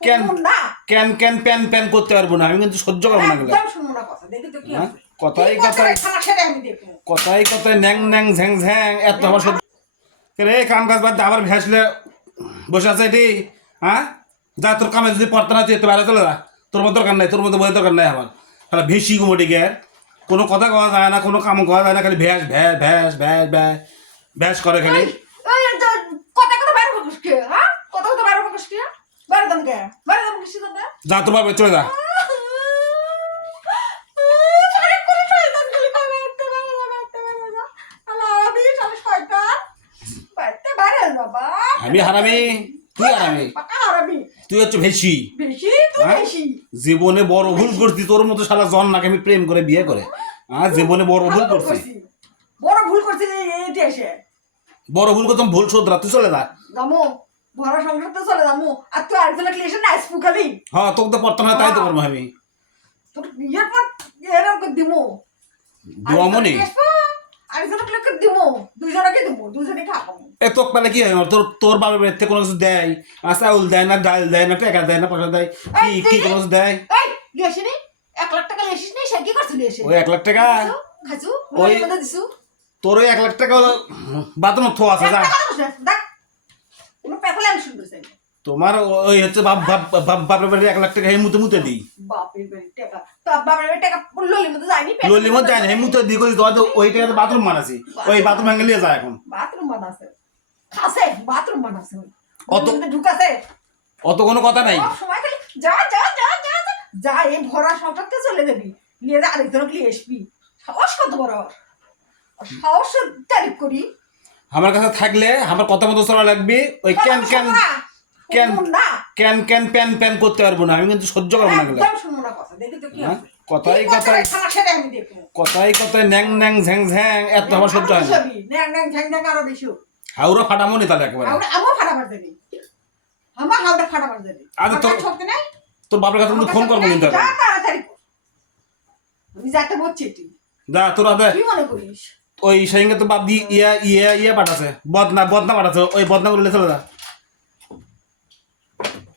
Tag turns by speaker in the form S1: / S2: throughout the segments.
S1: কেন?
S2: শুনুন না।
S1: ক্যান ক্যান প্যান প্যান করতে পারব না? আমি কিন্তু সহ্য করব না হ্যাঁ? কথাই কথাই কথাই কথাই ন্যাং ন্যাং ঝ্যাং ঝ্যাং এত আমার সহ্য রে কাম কাজ বাদ আবার ভেসলে বসে আছে এটি হ্যাঁ? যা তোর কামে যদি পড়তে না তুই বাইরে চলে যা। তোর মতো দরকার নাই তোর মতো বইয়ের দরকার নাই আমার তাহলে ভেসি গুমটি গে কোনো কথা কওয়া যায় না কোনো কাম কওয়া যায় না খালি ভ্যাস ভ্যাস ভ্যাস ভ্যাস ভ্যাস ভ্যাস করে খালি
S2: এই, এই, তো কথা কথা বাইরে বকিস কে হ্যাঁ কথা কথা বাইরে বকিস কে বাইরে দাম কে বাইরে দাম কিসে দাম
S1: যা তোর বাবা চলে যা
S2: সারে করে শয়তান খালি করে একটা বাইরে যাবে একটা বাইরে যা আল্লাহ আরবি সালে শয়তান বাইরে বাইরে বাবা
S1: আমি হারামি? তুই হারামি? তুই হচ্ছে ভেসি। হ্যাঁ? জীবনে বড় ভুল করছি তোর মতো শালা জন নাকে আমি প্রেম করে বিয়ে করে। হ্যাঁ জীবনে বড় ভুল করছি।
S2: করছি। বড় ভুল করছি
S1: বড় ভুল করতাম ভুল শোধরা তুই চলে যা।
S2: সংসার তো চলে যামু। আর তুই আরেকজনের ক্লিয়েশন না স্পু খালি।
S1: হ্যাঁ তোকে তো না তাই তো করব আমি।
S2: তোর বিয়ের পর এরকম করে দিমু। আরেকজনের ক্লিয়েশন দিমু। দুইজনকে দিমু দুইজনে খাব।
S1: এ পেলে কি হয়? তোর তোর বাবার বাড়িতে কোনো কিছু দেয়? আর চাউল দেয় না ডাল দেয় না টাকা দেয় না পয়সা দেয়? কি কি কোনো কিছু দেয়?
S2: এই লিয়েছি নি এক লাখ টাকা লিয়েছিস নি সে কি করছিলি এসে?
S1: ওই এক লাখ টাকা?
S2: খাচু
S1: ওই-
S2: দিছু?
S1: তোর ওই এক লাখ টাকা বাথরুম থো আছে যা।
S2: পেছালে আমি শুনতে চাই। না।
S1: তোমার ওই হচ্ছে বাপ বাপ বাপ বাপের বাড়ি এক লাখ টাকা হে মুতে মুতে দিই।
S2: বাপের বাড়ি টাকা। তো বাপের বাড়ি টাকা ললির মধ্যে যায়নি
S1: ললি মত যায় না হে মুতে দিই কই তো ওই টাকাতে বাথরুম বানাছি ওই বাথরুম ভেঙে নিয়ে যায় এখন।
S2: বাথরুম বানাছে খাসে বাথরুম বানাছে
S1: অত-
S2: ঢুকাছে।
S1: অত কোনো কথা নাই।
S2: সময় খালি যা যা যা যা যা এই ভরা সংসারতে চলে যাবি। নিয়ে যা আরেকজন নিয়ে আসবি। সাহস কত বড় সাহস তারিফ করি।
S1: আমার কাছে থাকলে আমার কথা মতো চলা লাগবে। ওই ক্যান ক্যান ক্যান ক্যান ক্যান প্যান প্যান করতে পারব না আমি কিন্তু সহ্য করব না হ্যাঁ? কথাই কথাই কথাই কথাই ন্যাং ন্যাং ঝ্যাং ঝ্যাং এত আমার সহ্য হয়
S2: আরও
S1: হাউরা ফাটামো নি তাহলে একেবারে।
S2: হাওড়া দেবি
S1: আচ্ছা, তোর- তোর বাপের কাছে কিন্তু ফোন করব কিন্তু
S2: আমি যাতে বলছি
S1: যা তোরা দে
S2: কি মনে করিস?
S1: ওই সঙ্গে তো বাপ দি ইয়া ইয়া ইয়া পাঠাছে বদনা বদনা পাঠাছে ওই বদনা করলে চলে যা।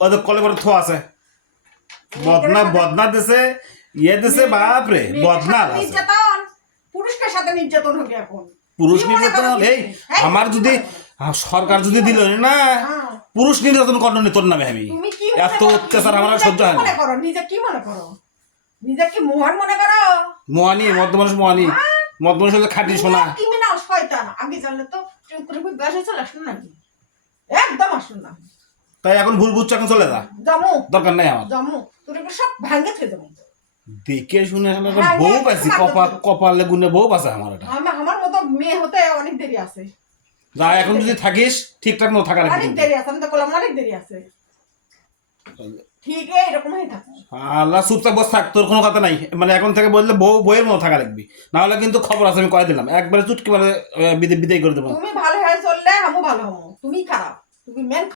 S1: ওদের কলে করে থো আছে। বদনা বদনা দেশে ইয়ে দেশে বাপ রে বদনা আছে।
S2: নির্যাতন পুরুষকে সাথে নির্যাতন হবে এখন।
S1: পুরুষ নির্যাতন এই? আমার যদি সরকার যদি দিল না। পুরুষ নির্যাতন করনি তোর নামে আমি। এত অত্যাচার আমার সহ্য হয় না
S2: নিজে কি মনে করো নিজে কি মহান মনে করো
S1: মোয়ানি মধ্য মানুষ মোয়ানি মধ্য মানুষ হচ্ছে খাঁটি সোনা।
S2: কি মিনা শয়তান। আগে জানলে তো চুপ করে বসে চলে আসুন নাকি? একদম আসুন না।
S1: তাই এখন ভুল বুঝছ এখন চলে যা।
S2: জামু।
S1: দরকার নাই আমার।
S2: জামু তোর সব ভাঙে থেকে যাব
S1: দেখে শুনে আমার বউ
S2: হ্যাঁ,
S1: পাইছি
S2: তোমার
S1: কপা
S2: তো-
S1: কপালে গুনে বউ পাছে আমার এটা।
S2: আমার আমার মতো মেয়ে হতে অনেক দেরি আছে।
S1: যা এখন যদি থাকিস ঠিকঠাক মতো থাকা লাগবে
S2: অনেক দেরি আছে আমি তো বললাম অনেক দেরি আছে। ঠিক এরকম হয়ে থাকো।
S1: আল্লাহ চুপচাপ বস থাক তোর কোনো কথা নাই। মানে এখন থেকে বললে বউ বইয়ের মতো থাকা লাগবি। নাহলে কিন্তু খবর আছে আমি কয়ে দিলাম। একবারে চুটকি মানে বিদায় বিদায় করে দেবো।
S2: তুমি ভালো হয়ে চললে আমিও ভালো হব। তুমি খারাপ তুমি মেন